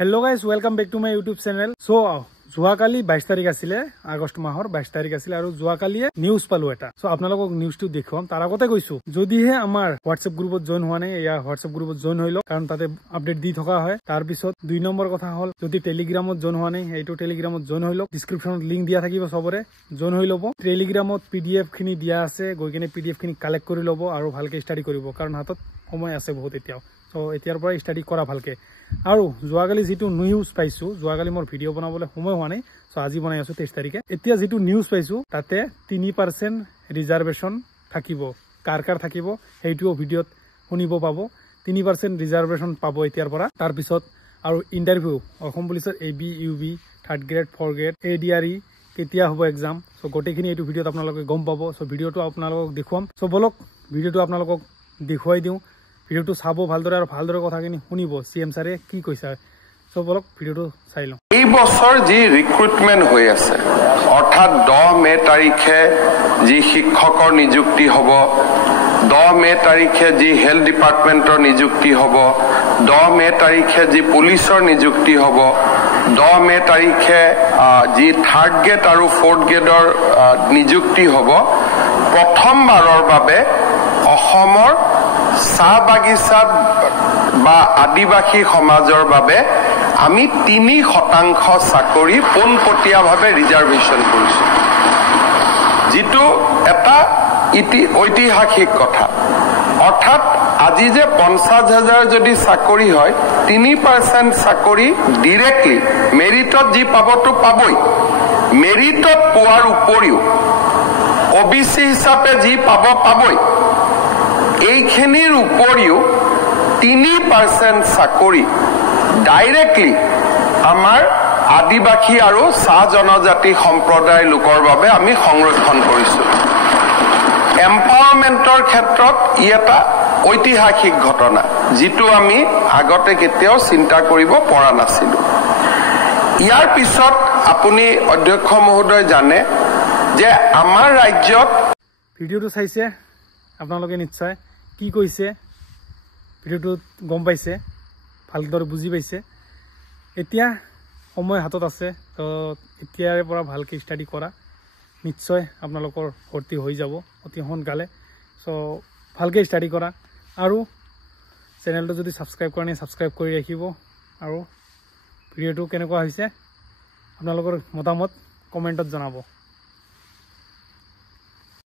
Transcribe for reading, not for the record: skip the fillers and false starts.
Hello guys, welcome back to my YouTube channel. So, যোৱাকালি 22 তাৰিখ আছিল আগষ্ট মাহৰ 22 তাৰিখ আছিল আৰু যোৱাকালিয়ে নিউজ পালো এটা সো আপোনালোকক নিউজটো দেখুৱাম তাৰ আগতে কৈছো যদিহে আমাৰ WhatsApp গ্ৰুপত জয়েন হোৱা নাই ইয়া WhatsApp গ্ৰুপত জয়েন হৈ লওক কাৰণ তাতে আপডেট দি থকা হয় তাৰ পিছত দুই নম্বৰ কথা হল যদি টেলিগ্ৰামত জয়েন হোৱা নাই এইটো টেলিগ্ৰামত জয়েন হৈ লওক ডেসক্ৰিপচনত লিংক দিয়া থাকিব সবৰে জয়েন হৈ লব টেলিগ্ৰামত PDF খিনি দিয়া আছে গৈ কিনে PDF খিনি কালেক্ট কৰি লব আৰু ভালকে ষ্টাডি কৰিব কাৰণ হাতত সময় আছে বহুত এতিয়াও সো এতিয়াৰ পৰা ষ্টাডি কৰা ভালকে আৰু যোৱাকালি যেটো নিউজ পাইছো যোৱাকালি মোৰ ভিডিও বনাবলৈ সময় হোৱা নাই সো আজি বনাই আছো 23 তাৰিখে এতিয়া যেটো নিউজ পাইছো তাতে 3% ৰিজাৰ্ভেশন থাকিব কাৰ থাকিব এইটো ভিডিওত শুনিব পাবো 3% ৰিজাৰ্ভেশন পাবো এতিয়াৰ পৰা তাৰ পিছত আৰু ইন্টাৰভিউ অসম পুলিচৰ AB UB 3rd grade 4th grade ADRE কেতিয়া হ'ব এক্সাম সো গোটেইখিনি এইটো ভিডিওত আপোনালোকে গম পাবো সো ভিডিওটো আপোনালোকক দেখুৱাম সো বলক ভিডিওটো আপোনালোকক দেখুৱাই দিও ভিডিওটো চাবো ভালদৰে আৰু ভালদৰে কথাখিনি শুনিব CM ছাৰে কি কৈছে সো বলক ভিডিওটো চাই লও এই বছৰ যি ৰিক্ৰুটমেন্ট হৈ আছে অৰ্থাৎ 10 মে তাৰিখে যি শিক্ষকৰ নিযুক্তি হ'ব 10 মে তাৰিখে যি হেলথ ডিপাৰ্টমেন্টৰ নিযুক্তি হ'ব 10 মে তাৰিখে যি পুলিচৰ নিযুক্তি হ'ব 10 মে তাৰিখে যি 3rd গ্ৰেড আৰু 4th গ্ৰেডৰ নিযুক্তি হ'ব প্ৰথমবাৰৰ বাবে অসমৰ চাহ বাগিচাত বা আদিবাসী সমাজৰ বাবে আমি 3% চাকৰি পোনপটীয়াভাৱে ৰিজাৰ্ভেশন কৰিছো যেটো এটা ঐতিহাসিক কথা অৰ্থাৎ আজি যে 50,000 যদি চাকৰি হয় 3% চাকৰি ডাইৰেক্টলি মেৰিটত যি পাবটো পাবই মেৰিটত পোৱাৰ উপৰিও OBC হিচাপে যি পাবই এইখিনিৰ উপৰিও 3% চাকৰি ডাইৰেক্টলি আমাৰ আদিবাসী আৰু চাহ জনজাতি সম্প্ৰদায়ৰ লোকৰ বাবে আমি সংৰক্ষণ কৰিছো এম্পাৱাৰমেন্টৰ ক্ষেত্ৰত ই এটা ঐতিহাসিক ঘটনা যেটো আমি আগতে কেতিয়াও চিন্তা কৰিব পৰা নাছিলো ইয়াৰ পিছত আপুনি অধ্যক্ষ মহোদয় জানে যে আমাৰ ৰাজ্যত ভিডিওটো চাইছে আপোনালোকে নিশ্চয় কি কৈছে ভিডিওটো গম পাইছে ভালদৰে বুজি পাইছে এতিয়া সময় হাতত আছে তো এতিয়াৰে পৰা ভালকে ষ্টাডি কৰা নিশ্চয় আপোনালোকৰ ভৰ্তি হৈ যাব অতি সোনকালে সো ভালকে ষ্টাডি কৰা আৰু চেনেলটো যদি সাবস্ক্ৰাইব কৰা নাই সাবস্ক্ৰাইব কৰি ৰাখিব আৰু ভিডিওটো কেনেকুৱা হৈছে আপোনালোকৰ মতামত কমেন্টত জনাব